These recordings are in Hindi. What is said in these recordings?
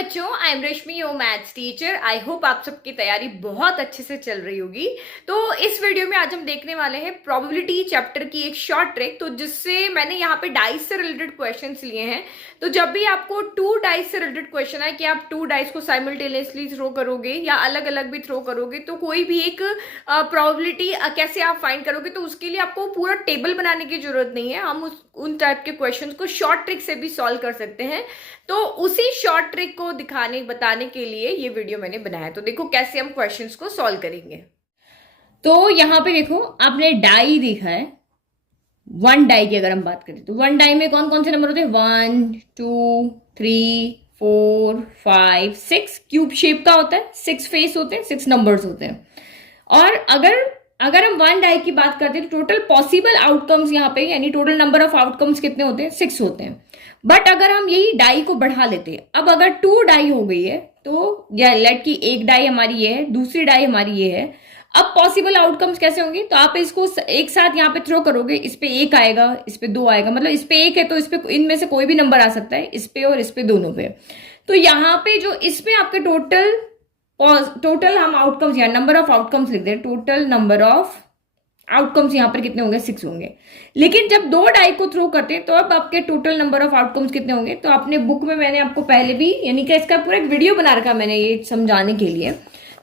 बच्चों, I am Rashmi, your maths teacher. I hope आप सबकी तैयारी बहुत अच्छे से चल रही होगी। तो इस वीडियो में आज हम देखने वाले हैं प्रोबेबिलिटी चैप्टर की एक शॉर्ट ट्रिक, तो जिससे मैंने यहाँ पे डाइस से रिलेटेड क्वेश्चंस लिए हैं। तो जब भी आपको टू डाइस से रिलेटेड क्वेश्चन है कि आप टू डाइस को साइमल्टेनियसली थ्रो करोगे या अलग अलग भी थ्रो करोगे, तो कोई भी एक प्रोबेबिलिटी कैसे आप फाइंड करोगे, तो उसके लिए आपको पूरा टेबल बनाने की जरूरत नहीं है। हम उन टाइप के क्वेश्चंस को शॉर्ट ट्रिक से भी सॉल्व कर सकते हैं। तो उसी शॉर्ट ट्रिक को दिखाने बताने के लिए ये वीडियो मैंने बनाया। तो देखो कैसे हम क्वेश्चंस को सॉल्व करेंगे। तो यहाँ पे देखो, आपने डाई देखा है। वन डाई की अगर हम बात करें तो वन डाई में कौन कौन से नंबर होते हैं? 1 2 3 4 5 6। क्यूब शेप का होता है, 6 फेस होते हैं, 6 नंबर्स होते हैं। और अगर हम वन डाई की बात करते हैं तो टोटल पॉसिबल आउटकम्स यहाँ पे, यानी टोटल नंबर ऑफ आउटकम्स कितने होते हैं? 6 होते हैं। बट अगर हम यही डाई को बढ़ा लेते हैं, अब अगर 2 डाई हो गई है तो या लेट की एक डाई हमारी ये है, दूसरी डाई हमारी ये है। अब पॉसिबल आउटकम्स कैसे होंगे? तो आप इसको एक साथ यहाँ पे थ्रो करोगे, इस पे 1 आएगा, इस पे 2 आएगा, मतलब इस पे 1 है तो इस पे इनमें से कोई भी नंबर आ सकता है, इस पे और इस पे, दोनों पे। तो यहाँ पे जो इसमें आपके टोटल हम आउटकम्स या नंबर ऑफ आउटकम्स लिख दें, टोटल नंबर ऑफ आउटकम्स यहाँ पर कितने होंगे? 6 होंगे। लेकिन जब 2 डाई को थ्रो करते हैं तो अब आपके टोटल नंबर ऑफ आउटकम्स कितने होंगे? तो आपने बुक में मैंने आपको पहले भी, यानी कि इसका पूरा एक वीडियो बना रखा मैंने ये समझाने के लिए।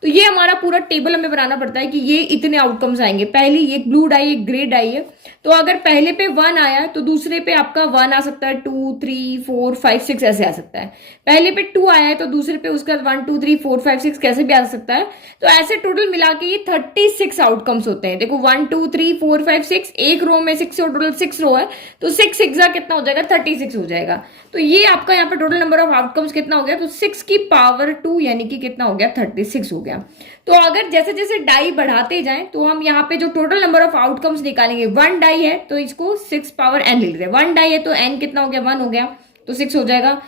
तो ये हमारा पूरा टेबल हमें बनाना पड़ता है कि ये इतने आउटकम्स आएंगे। पहली एक ब्लू डाई, एक ग्रे डाई है, तो अगर पहले पे 1 आया तो दूसरे पे आपका 1 आ सकता है, 2 3 4 5 6 ऐसे आ सकता है। पहले पे 2 आया है तो दूसरे पे उसका 1 2 3 4 5 6 कैसे भी आ सकता है। तो ऐसे टोटल मिला के ये 36 आउटकम्स होते हैं। देखो 1 2 3 4 5 6, एक रो में 6 और टोटल 6 रो है, तो 6 6 कितना हो जाएगा? 36 हो जाएगा। तो ये आपका यहाँ पे टोटल नंबर ऑफ आउटकम्स कितना हो गया? तो 6 की पावर 2 यानी कि कितना हो गया? 36 हो गया। तो अगर जैसे जैसे डाई बढ़ाते जाएं तो हम यहाँ पे जो टोटल नंबर ऑफ आउटकम्स निकालेंगे, 1 डाई है तो इसको 6 पावर n लिख दें। 1 डाई है तो n कितना हो गया? 1 हो गया, तो 6 हो जाएगा।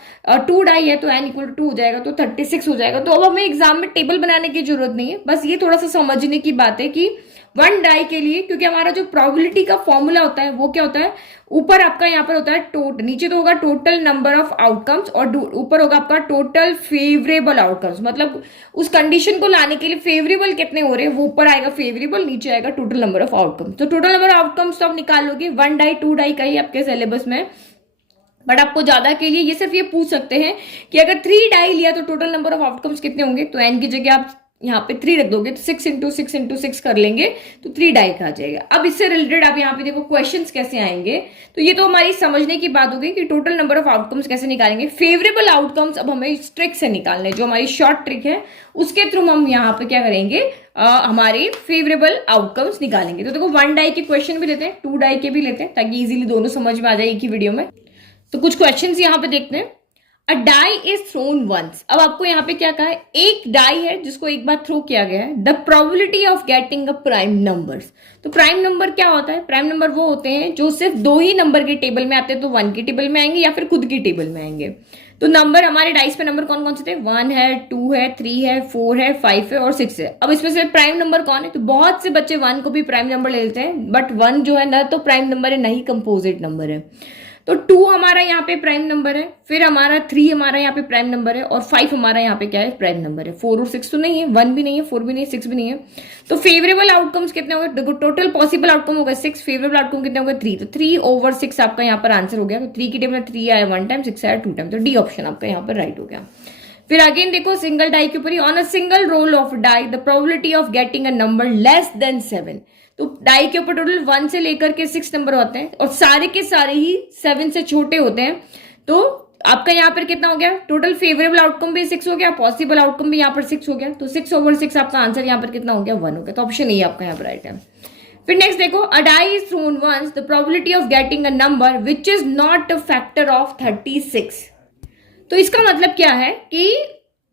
2 डाई है तो n इक्वल टू 2 हो जाएगा, तो 36 हो जाएगा। तो अब हमें एग्जाम में टेबल बनाने की जरूरत नहीं है, बस ये थोड़ा सा समझने की बात है कि 1 डाई के लिए, क्योंकि हमारा जो प्रोबेबिलिटी का फॉर्मूला होता है वो क्या होता है? ऊपर आपका यहाँ पर होता है नीचे तो होगा टोटल नंबर ऑफ आउटकम्स और ऊपर होगा आपका टोटल फेवरेबल आउटकम्स। मतलब उस कंडीशन को लाने के लिए फेवरेबल कितने हो रहे हैं वो ऊपर आएगा फेवरेबल, नीचे आएगा टोटल नंबर ऑफ आउटकम्स। तो टोटल नंबर ऑफ आउटकम्स तो आप निकाल लोगे। 1 डाई 2 डाई का ही आपके सिलेबस में, बट आपको ज्यादा के लिए ये सिर्फ ये पूछ सकते हैं कि अगर 3 डाई लिया तो टोटल नंबर ऑफ आउटकम्स कितने होंगे? तो n की जगह आप यहाँ पे 3 रख दोगे तो 6 इंटू 6 इंटू 6 कर लेंगे तो 3 डाई का आ जाएगा। अब इससे रिलेटेड आप यहाँ पे देखो क्वेश्चंस कैसे आएंगे। तो ये तो हमारी समझने की बात हो गई कि टोटल नंबर ऑफ आउटकम्स कैसे निकालेंगे। फेवरेबल आउटकम्स अब हमें इस ट्रिक से निकालने, जो हमारी शॉर्ट ट्रिक है उसके थ्रू हम यहाँ पे क्या करेंगे, हमारे फेवरेबल आउटकम्स निकालेंगे। तो देखो 1 डाई के क्वेश्चन भी लेते हैं, 2 डाई के भी लेते हैं, ताकि इजिली दोनों समझ में आ जाए एक ही वीडियो में। तो कुछ क्वेश्चंस यहाँ पे देखते हैं। अ डाई इज थ्रोन वंस। अब आपको यहाँ पे क्या कहा है? एक डाई है जिसको एक बार थ्रो किया गया है। The probability of getting a prime numbers. तो प्राइम नंबर क्या होता है? प्राइम नंबर वो होते हैं जो सिर्फ 2 ही नंबर के टेबल में आते हैं, तो 1 की टेबल में आएंगे या फिर खुद की टेबल में आएंगे। तो नंबर हमारे डाइस पे नंबर कौन कौन से थे? 1 है, 2 है, 3 है, 4 है, 5 है और 6 है। अब इसमें से प्राइम नंबर कौन है? तो बहुत से बच्चे 1 को भी प्राइम नंबर ले लेते हैं, बट 1 जो है ना तो प्राइम नंबर है, ना ही कंपोजिट नंबर है। तो 2 हमारा यहाँ पे प्राइम नंबर है, फिर हमारा 3 हमारा यहाँ पे प्राइम नंबर है, और 5 हमारा यहाँ पे क्या है? प्राइम नंबर है। 4 और 6 तो नहीं है, 1 भी नहीं है, 4 भी नहीं है, 6 भी नहीं है। तो फेवरेबल आउटकम्स कितने हो गए? देखो टोटल पॉसिबल आउटकम हो गए 6, फेवरेबल आउटकम कितने हो गए? 3। तो 3/6 आपका यहाँ पर आंसर हो गया। तो 3 की टेबल में 3 आया 1 टाइम, 6 आया 2 टाइम, तो डी ऑप्शन आपका यहाँ पर राइट हो गया। फिर अगेन देखो सिंगल डाई के ऊपर ही, on a single roll of die the probability of getting a number less than 7। तो डाई के ऊपर टोटल 1 से लेकर के 6 नंबर होते हैं और सारे के सारे ही 7 से छोटे होते हैं। तो आपका यहाँ पर कितना हो गया? टोटल फेवरेबल आउटकम भी 6 हो गया, पॉसिबल आउटकम भी यहाँ पर 6 हो गया। तो 6/6 आपका आंसर यहाँ पर कितना हो गया? 1 हो गया। तो ऑप्शन ए आपका यहाँ पर राइट है। फिर नेक्स्ट देखो, a die is thrown once the probability of getting a number which is not a factor of 36। तो इसका मतलब क्या है कि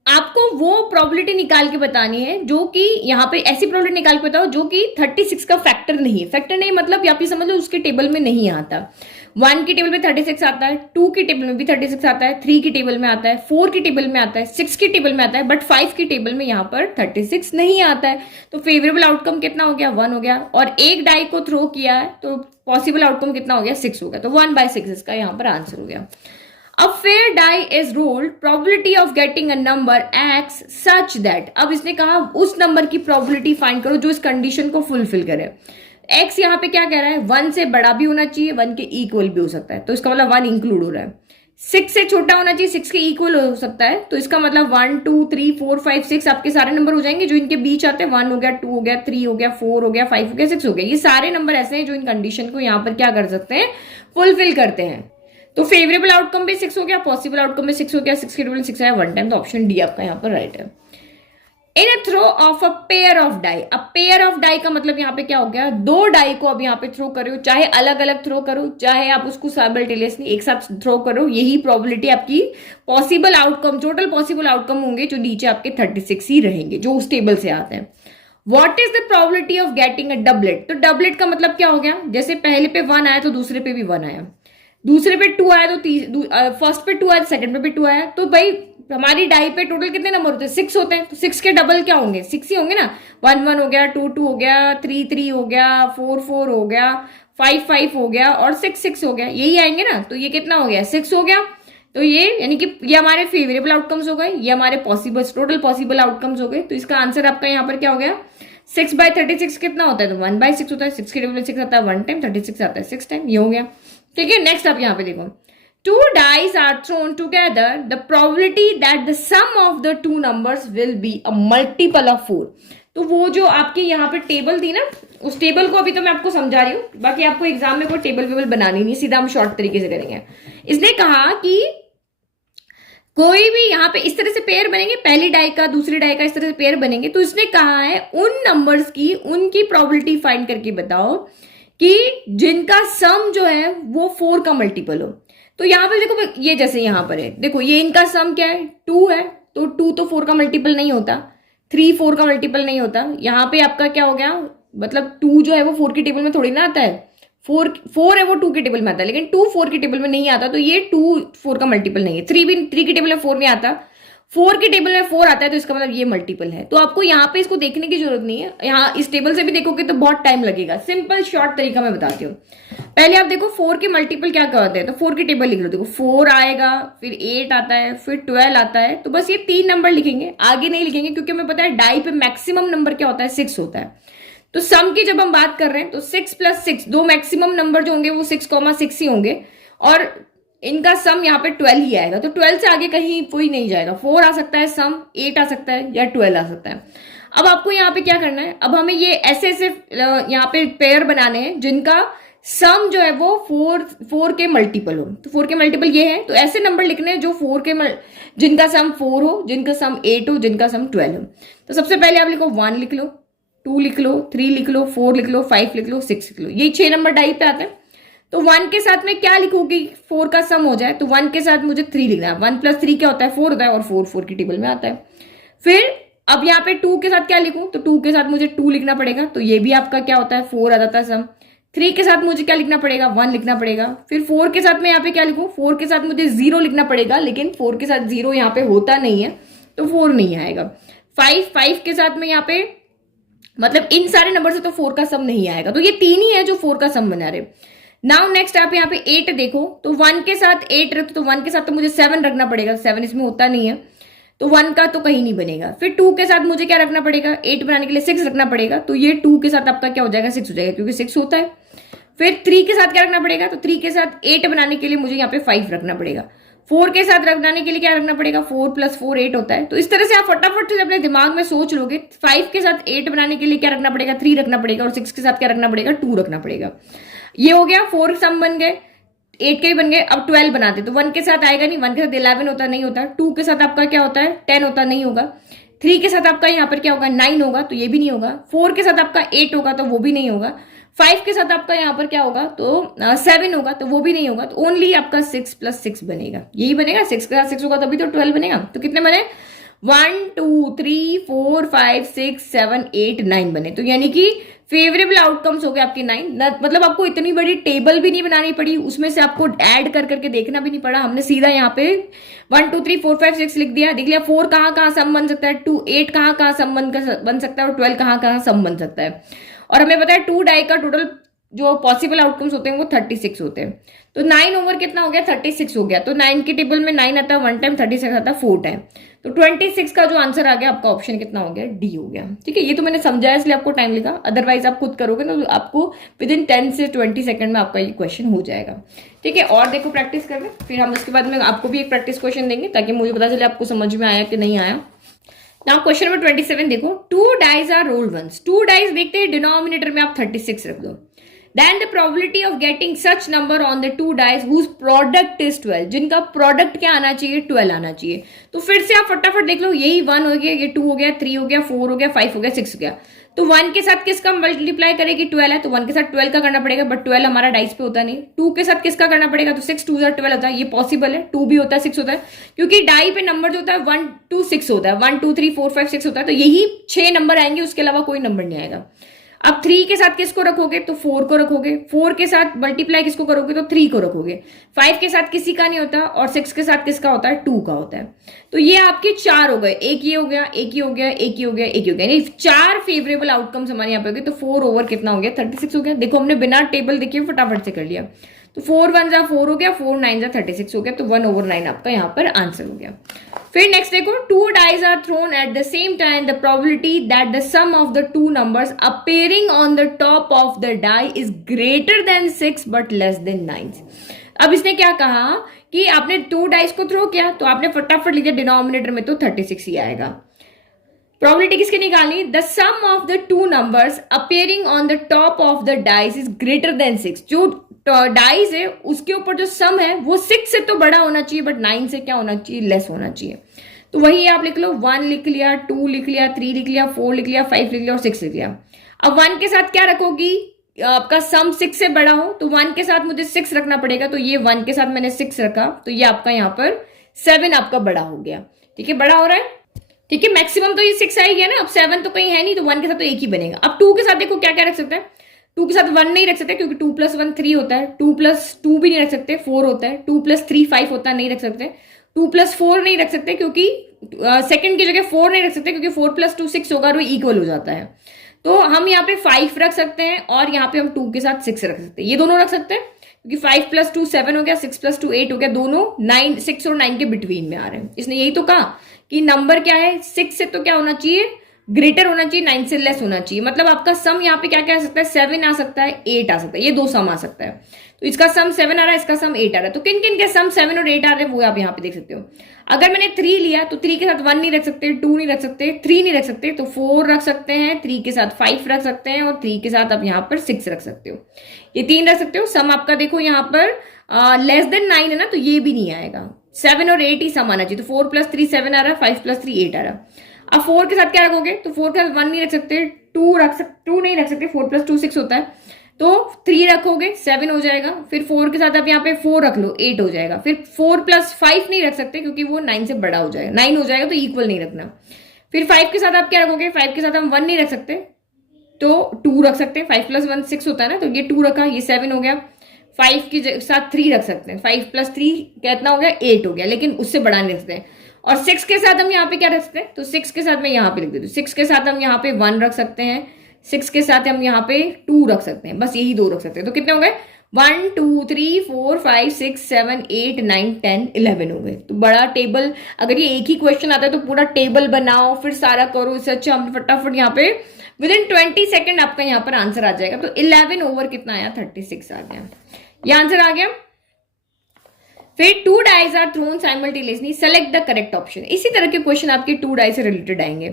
आपको वो प्रोबेबिलिटी निकाल के बतानी है जो कि यहाँ पे ऐसी प्रोबेबिलिटी निकाल के बताओ जो कि 36 का फैक्टर नहीं है। फैक्टर नहीं मतलब आप ये समझ लो उसके टेबल में नहीं आता। 1 की टेबल में 36 आता है, 2 की टेबल में भी 36 आता है, 3 की टेबल में आता है, 4 की टेबल में आता है, 6 की टेबल में आता है, बट 5 की टेबल में यहाँ पर 36 नहीं आता है। तो फेवरेबल आउटकम कितना हो गया? 1 हो गया। और एक डाई को थ्रो किया है तो पॉसिबल आउटकम कितना हो गया? 6 हो गया। तो 1/6 इसका यहाँ पर आंसर हो गया। A fair die is rolled, probability of getting a number x such that, अब इसने कहा उस नंबर की probability फाइंड करो जो इस कंडीशन को फुलफिल करे। x यहाँ पे क्या कह रहा है, 1 से बड़ा भी होना चाहिए, 1 के इक्वल भी हो सकता है, तो इसका मतलब 1 इंक्लूड हो रहा है। 6 से छोटा होना चाहिए, 6 के इक्वल हो सकता है, तो इसका मतलब 1 2 3 4 5 6 आपके सारे नंबर हो जाएंगे जो इनके बीच आते हैं। 1 हो गया, 2 हो गया, 3 हो गया, 4 हो गया, 5 हो गया, 6 हो गया। ये सारे नंबर ऐसे हैं जो इन कंडीशन को यहाँ पर क्या कर सकते हैं, फुलफिल करते हैं। तो फेवरेबल आउटकम भी 6 हो गया, पॉसिबल आउटकम भी 6 हो गया, 6 के टेबल 6 आया 1 टाइम, तो ऑप्शन डी आपका यहाँ पर राइट है। In a throw of a pair of die, अब पेयर ऑफ डाई का मतलब यहाँ पे क्या हो गया, दो डाई को अब यहाँ पे थ्रो करो, चाहे अलग अलग थ्रो करो, चाहे आप उसको साइमल्टेनियसली एक साथ थ्रो करो, यही प्रोबेबिलिटी आपकी possible outcome, total possible outcome होंगे जो नीचे आपके 36 ही रहेंगे जो उस टेबल से आते हैं। What is the probability of getting a doublet? तो डबलेट का मतलब क्या हो गया, जैसे पहले पे 1 आया तो दूसरे पे भी 1 आया, दूसरे पे 2 आया तो फर्स्ट पे 2 आया तो सेकंड पे भी 2 आया, तो भाई हमारी डाई पे टोटल कितने नंबर होते हैं, 6 होते हैं, तो 6 के डबल क्या होंगे, 6 ही होंगे ना। 1 1 हो गया, 2 2 हो गया, 3 3 हो गया, 4 4 हो गया, 5 5 हो गया और 6 6 हो गया, यही आएंगे ना। तो ये कितना हो गया, 6 हो गया। तो ये यानी कि ये हमारे फेवरेबल आउटकम्स हो गए, ये हमारे पॉसिबल टोटल पॉसिबल आउटकम्स हो गए। तो इसका आंसर आपका यहाँ पर क्या हो गया, 6/36 कितना होता है, तो 1/6 होता है। 6 के टेबल 6 आता है 1 टाइम, 36 आता है 6 टाइम, ये हो गया। ठीक है, नेक्स्ट आप यहाँ पे देखो, 2 dice are thrown together, the probability that the sum of the two numbers will be a multiple of 4। तो वो जो आपके यहाँ पे टेबल थी ना, उस टेबल को अभी तो मैं आपको समझा रही हूँ, बाकी आपको एग्जाम में कोई टेबल वेबल बनानी नहीं, सीधा हम शॉर्ट तरीके से करेंगे। इसने कहा कि कोई भी यहाँ पे इस तरह से पेयर बनेंगे, पहली डाई का दूसरी डाई का इस तरह से पेयर बनेंगे, तो इसने कहा है उन नंबर्स की उनकी प्रोबेबिलिटी फाइंड करके बताओ कि जिनका सम जो है वो 4 का मल्टीपल हो। तो यहाँ पे देखो, ये जैसे यहाँ पर है, देखो ये इनका सम क्या है, 2 है, तो 2 तो 4 का मल्टीपल नहीं होता, 3 4 का मल्टीपल नहीं होता। यहाँ पे आपका क्या हो गया, मतलब 2 जो है वो 4 के टेबल में थोड़ी ना आता है, 4 है वो 2 के टेबल में आता है, लेकिन 2 4 के टेबल में नहीं आता, तो ये 2 4 का मल्टीपल नहीं है। 3 भी 3 के टेबल में 4 नहीं आता, 4 के टेबल में 4 आता है, तो इसका मतलब ये मल्टीपल है। तो आपको यहाँ पे इसको देखने की जरूरत नहीं है, यहाँ इस टेबल से भी देखोगे तो बहुत टाइम लगेगा। सिंपल शॉर्ट तरीका मैं बताती हूँ। पहले आप देखो 4 के मल्टीपल क्या कहते हैं, तो 4 की टेबल लिख लो। देखो 4 आएगा, फिर 8 आता है, फिर 12 आता है, तो बस ये 3 नंबर लिखेंगे, आगे नहीं लिखेंगे, क्योंकि हमें पता है डाई पे मैक्सिमम नंबर क्या होता है, 6 होता है। तो सम की जब हम बात कर रहे हैं तो 6 + 6, दो मैक्सिमम नंबर जो होंगे वो 6,6 ही होंगे, और इनका सम यहाँ पे 12 ही आएगा। तो 12 से आगे कहीं कोई नहीं जाएगा, 4 आ सकता है सम, 8 आ सकता है या 12 आ सकता है। अब आपको यहाँ पे क्या करना है, अब हमें ये ऐसे ऐसे यहाँ पे पेयर बनाने हैं जिनका सम जो है वो 4 के मल्टीपल हो। तो 4 के मल्टीपल ये है, तो ऐसे नंबर लिखने हैं जो 4 के जिनका सम 4 हो, जिनका सम 8 हो, जिनका सम 12 हो। तो सबसे पहले आप लिखो 1 लिख लो, 2 लिख लो, 3 लिख लो, 4 लिख लो, 5 लिख लो, 6 लिख लो, ये 6 नंबर डाई पे आते हैं। तो 1 के साथ में क्या लिखोगी, 4 का सम हो जाए, तो 1 के साथ मुझे 3 लिखना है। 1 + 3 क्या होता है, 4 होता है, और 4 4 की टेबल में आता है। फिर अब यहाँ पे 2 के साथ क्या लिखूं, तो 2 के साथ मुझे 2 लिखना पड़ेगा, तो ये भी आपका क्या होता है, 4 आ जाता है सम। 3 के साथ मुझे क्या लिखना पड़ेगा, 1 लिखना पड़ेगा। फिर 4 के साथ में यहाँ पे क्या लिखूं, 4 के साथ मुझे 0 लिखना पड़ेगा, लेकिन 4 के साथ 0 यहाँ पे होता नहीं है, तो 4 नहीं आएगा। 5 के साथ में यहाँ पे मतलब इन सारे नंबर से तो 4 का सम नहीं आएगा, तो ये 3 ही है जो 4 का सम बना रहे। नाउ नेक्स्ट आप यहाँ पे 8 देखो, तो 1 के साथ 8 रखो, तो 1 के साथ तो मुझे 7 रखना पड़ेगा, 7 इसमें होता नहीं है, तो 1 का तो कहीं नहीं बनेगा। फिर 2 के साथ मुझे क्या रखना पड़ेगा, 8 बनाने के लिए 6 रखना पड़ेगा, तो ये 2 के साथ आपका क्या हो जाएगा, 6 हो जाएगा, क्योंकि 6 होता है। फिर 3 के साथ क्या रखना पड़ेगा, तो 3 के साथ 8 बनाने के लिए मुझे यहाँ पे 5 रखना पड़ेगा। 4 के साथ रखने के लिए क्या रखना पड़ेगा, 4 + 4 8 होता है। तो इस तरह से आप फटाफट से अपने दिमाग में सोच लोगे। 5 के साथ 8 बनाने के लिए क्या रखना पड़ेगा, 3 रखना पड़ेगा, और 6 के साथ क्या रखना पड़ेगा, 2 रखना पड़ेगा। ये हो गया, 4 सम बन गए, 8 के भी बन गए। अब 12 बनाते, तो 1 के साथ आएगा नहीं, 1 के साथ 11 होता नहीं होता। 2 के साथ आपका क्या होता है, 10 होता नहीं होगा। 3 के साथ आपका यहाँ पर क्या होगा, 9 होगा, तो ये भी नहीं होगा। 4 के साथ आपका 8 होगा, तो वो भी नहीं होगा। 5 के साथ आपका यहाँ पर क्या होगा, तो 7 होगा, तो वो भी नहीं होगा। तो ओनली आपका 6 + 6 बनेगा, यही बनेगा। 6 के साथ 6 होगा तभी तो 12 बनेगा। तो कितने बने, 1 2 3 4 5 6 7 8 9 बने। तो यानी कि फेवरेबल आउटकम्स हो गए आपके 9। मतलब आपको इतनी बड़ी टेबल भी नहीं बनानी पड़ी, उसमें से आपको ऐड कर करके देखना भी नहीं पड़ा। हमने सीधा यहाँ पे 1 2 3 4 5 6 लिख दिया, देख लिया 4 कहाँ कहाँ सम बन सकता है, 2 8 कहाँ कहाँ सम बन सकता है, और 12 कहाँ कहाँ सम बन सकता है। और हमें पता है 2 डाई का टोटल जो पॉसिबल आउटकम्स होते हैं वो 36 होते हैं। तो 9 ओवर कितना हो गया, 36 हो गया। तो 9 के टेबल में 9 आता है 1 टाइम, 36 आता है 4 टाइम। तो 26 का जो आंसर आ गया आपका ऑप्शन कितना हो गया, डी हो गया। ठीक है, ये तो मैंने समझाया इसलिए आपको टाइम लगा, अदरवाइज आप खुद करोगे ना तो आपको विद इन 10 से 20 सेकंड में आपका ये क्वेश्चन हो जाएगा। ठीक है, और देखो प्रैक्टिस कर ले, फिर हम उसके बाद में आपको भी एक प्रैक्टिस क्वेश्चन देंगे ताकि मुझे पता चले आपको समझ में आया कि नहीं आया। नाउ क्वेश्चन नंबर 27 देखो, 2 dice are rolled once. 2 dice देखते हैं, डिनोमिनेटर में आप 36 रख दो। Then the probability of getting such number on the 2 dice whose product is 12, जिनका प्रोडक्ट क्या आना चाहिए, 12 आना चाहिए। तो फिर से आप फटाफट देख लो, यही 1 हो गया, ये 2 हो गया, 3 हो गया, 4 हो गया, 5 हो गया, 6 हो गया। तो 1 के साथ किसका मल्टीप्लाई करेगी, 12 है तो 1 के साथ 12 का करना पड़ेगा, बट 12 हमारा डाइस पे होता नहीं। 2 के साथ किसका करना पड़ेगा, तो 6 2 12 होता है, ये पॉसिबल है। 2 भी होता है, 6 होता है, क्योंकि डाई पे नंबर जो होता है 1 2 6 होता है, 1 2 3 4 5 6 होता है। तो यही 6 नंबर आएंगे, उसके अलावा कोई नंबर नहीं आएगा। अब 3 के साथ किसको रखोगे, तो 4 को रखोगे। 4 के साथ मल्टीप्लाई किसको करोगे, तो 3 को रखोगे। 5 के साथ किसी का नहीं होता, और 6 के साथ किसका होता है, 2 का होता है। तो ये आपके 4 हो गए, एक ये हो गया, एक ये हो गया, एक ये हो गया, एक ये हो गया, यानी 4 फेवरेबल आउटकम्स हमारे यहाँ पे हो गए। तो 4 ओवर कितना हो गया, 36 हो गया। देखो हमने बिना टेबल देखे फटाफट से कर लिया। तो 4 1 जा 4 हो गया, 4 9 जा 36 हो गया। तो 1 ओवर 9 आपका यहाँ पर आंसर हो गया। फिर नेक्स्ट देखो, 2 dice are thrown at the same time, the probability that the sum of the 2 numbers appearing on the top of the die is greater than 6 but less than 9। अब इसने क्या कहा कि आपने 2 डाइस को थ्रो किया, तो आपने फटाफट लिखा डिनोमिनेटर में तो 36 ही आएगा। प्रोबेबिलिटी किसकी निकालनी, the sum of the 2 numbers appearing on the top of the dice is greater than 6। जो डाइस है उसके ऊपर जो सम है वो 6 से तो बड़ा होना चाहिए, बट 9 से क्या होना चाहिए, लेस होना चाहिए। तो वही आप लिख लो, 1 लिख लिया, 2 लिख लिया, 3 लिख लिया, 4 लिख लिया, 5 लिख लिया और 6 लिख लिया। अब 1 के साथ क्या रखोगी, आपका सम 6 से बड़ा हो, तो 1 के साथ मुझे 6 रखना पड़ेगा। तो ये 1 के साथ मैंने 6 रखा, तो ये आपका यहाँ पर 7 आपका बड़ा हो गया। ठीक है, बड़ा हो रहा है। ठीक है, मैक्सिमम तो ये 6 आ ही गया ना, अब 7 तो कहीं है नहीं, तो 1 के साथ तो एक ही बनेगा। अब 2 के साथ देखो क्या क्या रख सकते हैं, 2 के साथ 1 नहीं रख सकते क्योंकि 2 + 1 3 होता है। 2 + 2 भी नहीं रख सकते, 4 होता है। 2 + 3 5 होता है, नहीं रख सकते। 2 + 4 नहीं रख सकते क्योंकि सेकंड की जगह 4 नहीं रख सकते क्योंकि 4 + 2 6 होगा और वो इक्वल हो जाता है। तो हम यहाँ पे 5 रख सकते हैं और यहाँ पे हम 2 के साथ 6 रख सकते हैं, ये दोनों रख सकते हैं क्योंकि 5 + 2 7 हो गया, 6 + 2 8 हो गया, दोनों 9 6 और 9 के बिटवीन में आ रहे हैं। इसने यही तो कहा कि नंबर क्या है, 6 से तो क्या होना चाहिए, ग्रेटर होना चाहिए, 9 से लेस होना चाहिए। मतलब आपका सम यहाँ पे क्या क्या आ सकता है, 7 आ सकता है, 8 आ सकता है, ये 2 सम आ सकता है। तो इसका सम 7 आ रहा है, इसका सम 8 आ रहा है। तो किन किन के सम 7 और 8 आ रहे हैं वो आप यहाँ पे देख सकते हो। अगर मैंने 3 लिया तो 3 के साथ 1 नहीं रख सकते, 2 नहीं रख सकते, 3 नहीं रख सकते, तो 4 रख सकते हैं, 3 के साथ 5 रख सकते हैं और 3 के साथ आप यहाँ पर 6 रख सकते हो, ये 3 रख सकते हो। सम आपका देखो यहाँ पर लेस देन 9 है ना, तो ये भी नहीं आएगा, 7 और 8 ही सम आना चाहिए। तो 4 + 3 7 आ रहा है, 5 + 3 8 आ रहा है। अब 4 के साथ क्या रखोगे, तो 4 के साथ 1 नहीं रख सकते, 2 नहीं रख सकते, 4 + 2 6 होता है। तो 3 रखोगे 7 हो जाएगा, फिर 4 के साथ आप यहाँ पे 4 रख लो 8 हो जाएगा, फिर 4 + 5 नहीं रख सकते क्योंकि वो 9 से बड़ा हो जाएगा, 9 हो जाएगा तो इक्वल नहीं रखना। फिर 5 के साथ आप क्या रखोगे, 5 के साथ हम 1 नहीं रख सकते तो 2 रख सकते हैं, 5 + 1 6 होता है ना, तो ये 2 रखा, ये 7 हो गया। 5 के साथ 3 रख सकते हैं, 5 + 3 कितना हो गया, 8 हो गया, लेकिन उससे बड़ा नहीं रख सकते। और 6 के साथ हम यहाँ पे क्या रख सकते हैं, तो 6 के साथ मैं यहाँ पे लिख देती हूँ, 6 के साथ हम यहाँ पे 1 रख सकते हैं, 6 के साथ हम यहाँ पे 2 रख सकते हैं, बस यही 2 रख सकते हैं। तो कितने हो गए, 1 2 3 4 5 6 7 8 9 10 11 हो गए। तो बड़ा टेबल, अगर ये एक ही क्वेश्चन आता है तो पूरा टेबल बनाओ फिर सारा करो, इससे अच्छा हम फटाफट यहाँ पे विद इन 20 सेकेंड आपका यहाँ पर आंसर आ जाएगा। तो 11 ओवर कितना आया, 36 आ गया, ये आंसर आ गया। फिर 2 dice are thrown simultaneously, select the correct option. इसी तरह के क्वेश्चन आपके 2 डाइज से रिलेटेड आएंगे।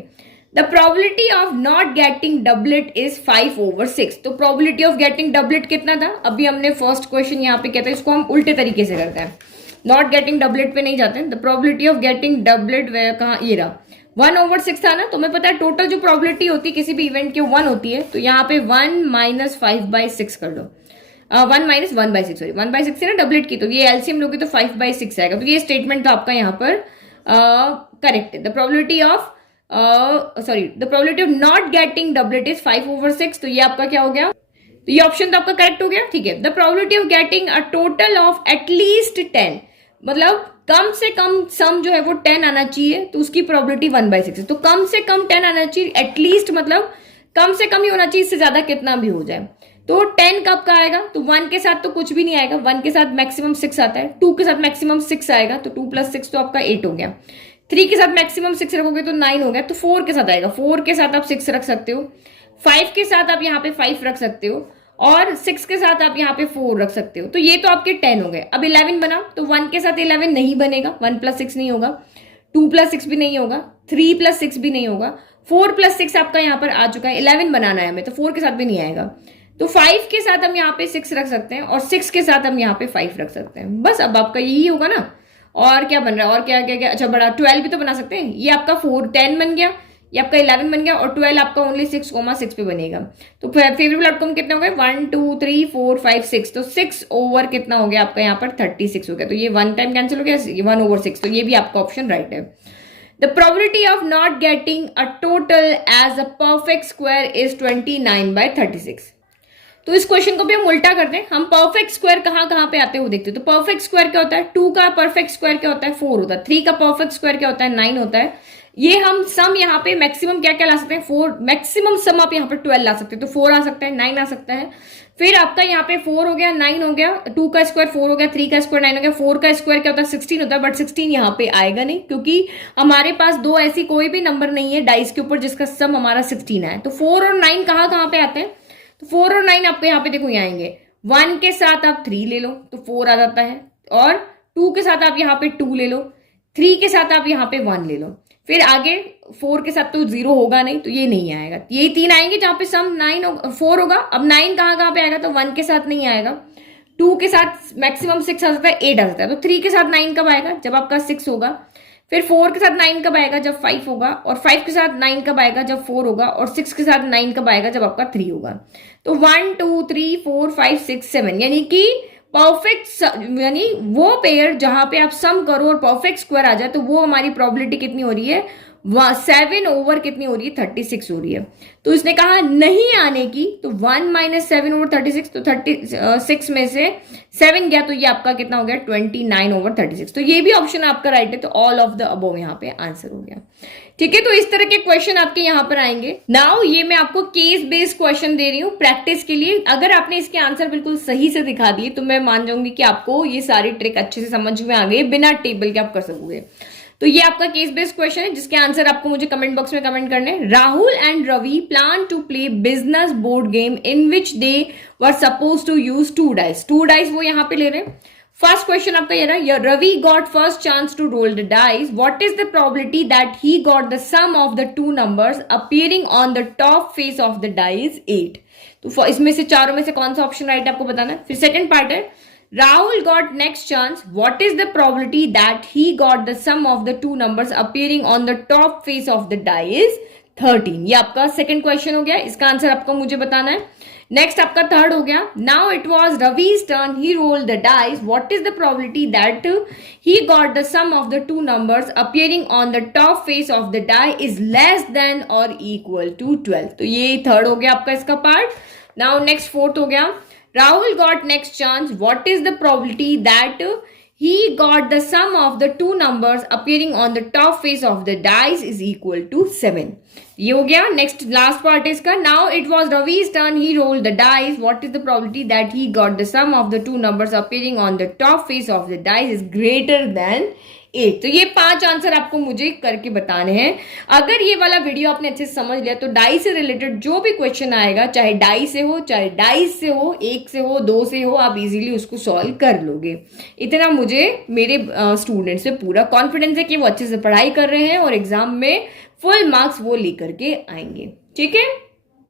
The probability of not getting doublet is 5/6। तो प्रोबेबिलिटी ऑफ गेटिंग डबलेट कितना था, अभी हमने फर्स्ट क्वेश्चन यहाँ पे कहते हैं, इसको हम उल्टे तरीके से करते हैं, नॉट गेटिंग डबलेट पे नहीं जाते हैं। The probability of getting doublet कहाँ, ये रहा 1/6 था ना, तो मैं पता है टोटल जो प्रोबेबिलिटी होती है किसी भी इवेंट की 1 होती है, तो यहाँ पे 1 - 5/6 कर लो, 1 - 1/6 सॉरी 1/6 है ना डबलेट की, तो ये एलसीएम लोगे तो 5/6 आएगा। तो ये स्टेटमेंट था आपका यहाँ पर करेक्ट है। The probability of not getting doublet is 5/6। तो ये आपका क्या हो गया, तो ये ऑप्शन तो आपका करेक्ट हो गया। ठीक है, the probability of getting a total of at least 10, मतलब कम से कम सम जो है वो 10 आना चाहिए, तो उसकी प्रोबेबिलिटी 1/6 है। तो कम से कम 10 आना चाहिए, एटलीस्ट मतलब कम से कम ही होना चाहिए, इससे ज्यादा कितना भी हो जाए। तो 10 कब का आएगा, तो 1 के साथ तो कुछ भी नहीं आएगा, 1 के साथ मैक्सिमम 6 आता है, 2 के साथ मैक्सिमम 6 आएगा, तो 2 + 6 तो आपका 8 हो गया, 3 के साथ मैक्सिमम 6 रखोगे तो 9 हो गया, तो 4 के साथ आएगा, 4 के साथ आप 6 रख सकते हो, 5 के साथ आप यहाँ पे 5 रख सकते हो, और 6 के साथ आप यहाँ पे 4 रख सकते हो। तो ये तो आपके 10 हो गए। अब 11 बना, तो 1 के साथ 11 नहीं बनेगा, 1 + 6 नहीं होगा, 2 + 6 भी नहीं होगा, 3 + 6 भी नहीं होगा, 4 + 6 आपका यहाँ पर आ चुका है, 11 बनाना है हमें, तो 4 के साथ भी नहीं आएगा। तो 5 के साथ हम यहाँ पे 6 रख सकते हैं, और 6 के साथ हम यहाँ पे 5 रख सकते हैं। बस अब आपका यही होगा ना। और क्या बन रहा है, और क्या क्या क्या, अच्छा बड़ा 12 भी तो बना सकते हैं। ये आपका 10 बन गया, ये आपका 11 बन गया, और 12 आपका ओनली 6,6 पे बनेगा। तो फेवरेबल आउटकम कितने हो गए, 1 2 3 4 5 6, तो 6 ओवर कितना हो गया आपका यहाँ पर 36 हो गया। तो ये 1 टाइम कैंसिल हो गया, 1/6, तो ये भी आपका ऑप्शन राइट है। The probability of not getting a total as a perfect square is 29/36। तो इस क्वेश्चन को भी हम उल्टा करते हैं, हम परफेक्ट स्क्वायर कहाँ पे आते हैं वो देखते हैं। तो परफेक्ट स्क्वायर क्या होता है, 2 का परफेक्ट स्क्वायर क्या होता है, 4 होता है, 3 का परफेक्ट स्क्वायर क्या होता है, 9 होता है। ये हम सम यहाँ पे मैक्सिमम क्या क्या ला सकते हैं, 4, मैक्सिमम सम आप यहाँ पर 12 ला सकते हैं, तो 4 आ सकता है, 9 आ सकता है। फिर आपका यहाँ पे 4 हो गया, 9 हो गया, 2 का स्क्वायर 4 हो गया, 3 का स्क्वायर 9 हो गया, 4 का स्क्वायर क्या होता है 16 होता है, बट 16 यहाँ पे आएगा नहीं, क्योंकि हमारे पास दो ऐसी कोई भी नंबर नहीं है डाइस के ऊपर जिसका सम हमारा 16 है। तो 4 और 9 कहाँ पे आते हैं, तो 4 और 9 आपको यहाँ पे देखो यहाँ आएंगे, 1 के साथ आप 3 ले लो तो 4 आ जाता है, और 2 के साथ आप यहाँ पे 2 ले लो, 3 के साथ आप यहाँ पे 1 ले लो, फिर आगे 4 के साथ तो 0 होगा नहीं, तो ये नहीं आएगा। यही 3 आएंगे जहां पे सम 4 होगा। अब 9 कहाँ पे आएगा, तो 1 के साथ नहीं आएगा, 2 के साथ मैक्सिमम 6 आ सकता है, 8 आ सकता है। तो 3 के साथ 9 कब आएगा, जब आपका 6 होगा। फिर 4 के साथ 9 कब आएगा, जब 5 होगा, और 5 के साथ 9 कब आएगा, जब 4 होगा, और 6 के साथ 9 कब आएगा, जब आपका 3 होगा। तो 1 2 3 4 5 6 7, यानी कि परफेक्ट, यानी वो पेयर जहां पे आप सम करो और परफेक्ट स्क्वायर आ जाए, तो वो हमारी प्रोबेबिलिटी कितनी हो रही है, 7 ओवर कितनी हो रही है, 36 हो रही है। तो इसने कहा नहीं आने की, तो 1 - 7 ओवर 36, तो 36 में से 7 गया, तो ये आपका कितना हो गया, 29 ओवर 36। तो ये भी ऑप्शन आपका राइट है, तो ऑल ऑफ द अबव यहाँ पे आंसर हो गया। ठीक है, तो इस तरह के क्वेश्चन आपके यहाँ पर आएंगे। नाउ ये मैं आपको केस बेस्ड क्वेश्चन दे रही हूँ प्रैक्टिस के लिए। अगर आपने इसके आंसर बिल्कुल सही से दिखा दिए, तो मैं मान जाऊंगी कि आपको ये सारी ट्रिक अच्छे से समझ में आ गई, बिना टेबल के आप कर सकोगे। तो ये आपका केस बेस्ड क्वेश्चन है, जिसके आंसर आपको मुझे कमेंट बॉक्स में कमेंट करने। Rahul and Ravi plan to play business board game in which they were suppose to use 2 डाइस। 2 डाइस वो यहाँ पे ले रहे हैं। फर्स्ट क्वेश्चन आपका ये रहा, Ravi got first chance to roll the dice, what is the probability that he got the sum of the 2 numbers appearing on the top face of the dice 8। तो इसमें से चारों में से कौन सा ऑप्शन राइट है आपको बताना है। फिर सेकंड पार्ट है, Rahul got next chance. What is the probability that he got the sum of the 2 numbers appearing on the top face of the die is 13। ये आपका सेकंड क्वेश्चन हो गया, इसका आंसर आपको मुझे बताना है। नेक्स्ट आपका थर्ड हो गया, now it was Ravi's turn, he rolled the dice, what is the probability that he got the sum of the 2 numbers appearing on the top face of the die is less than और इक्वल टू 12। तो ये थर्ड हो गया आपका इसका पार्ट। नाउ नेक्स्ट फोर्थ हो गया, Rahul got next chance. What is the probability that he got the sum of the 2 numbers appearing on the top face of the dice is equal to 7? ये हो गया। नेक्स्ट लास्ट पार्ट है इसका, now it was Ravi's turn. He rolled the dice. What is the probability that he got the sum of the 2 numbers appearing on the top face of the dice is greater than 8? तो ये 5 आंसर आपको मुझे करके बताने हैं। अगर ये वाला वीडियो आपने अच्छे से समझ लिया, तो डाई से रिलेटेड जो भी क्वेश्चन आएगा, चाहे डाई से हो, चाहे डाइस से हो, 1 से हो, 2 से हो, आप इजीली उसको सॉल्व कर लोगे। इतना मुझे मेरे स्टूडेंट्स से पूरा कॉन्फिडेंस है कि वो अच्छे से पढ़ाई कर रहे हैं और एग्जाम में फुल मार्क्स वो लेकर के आएंगे। ठीक है।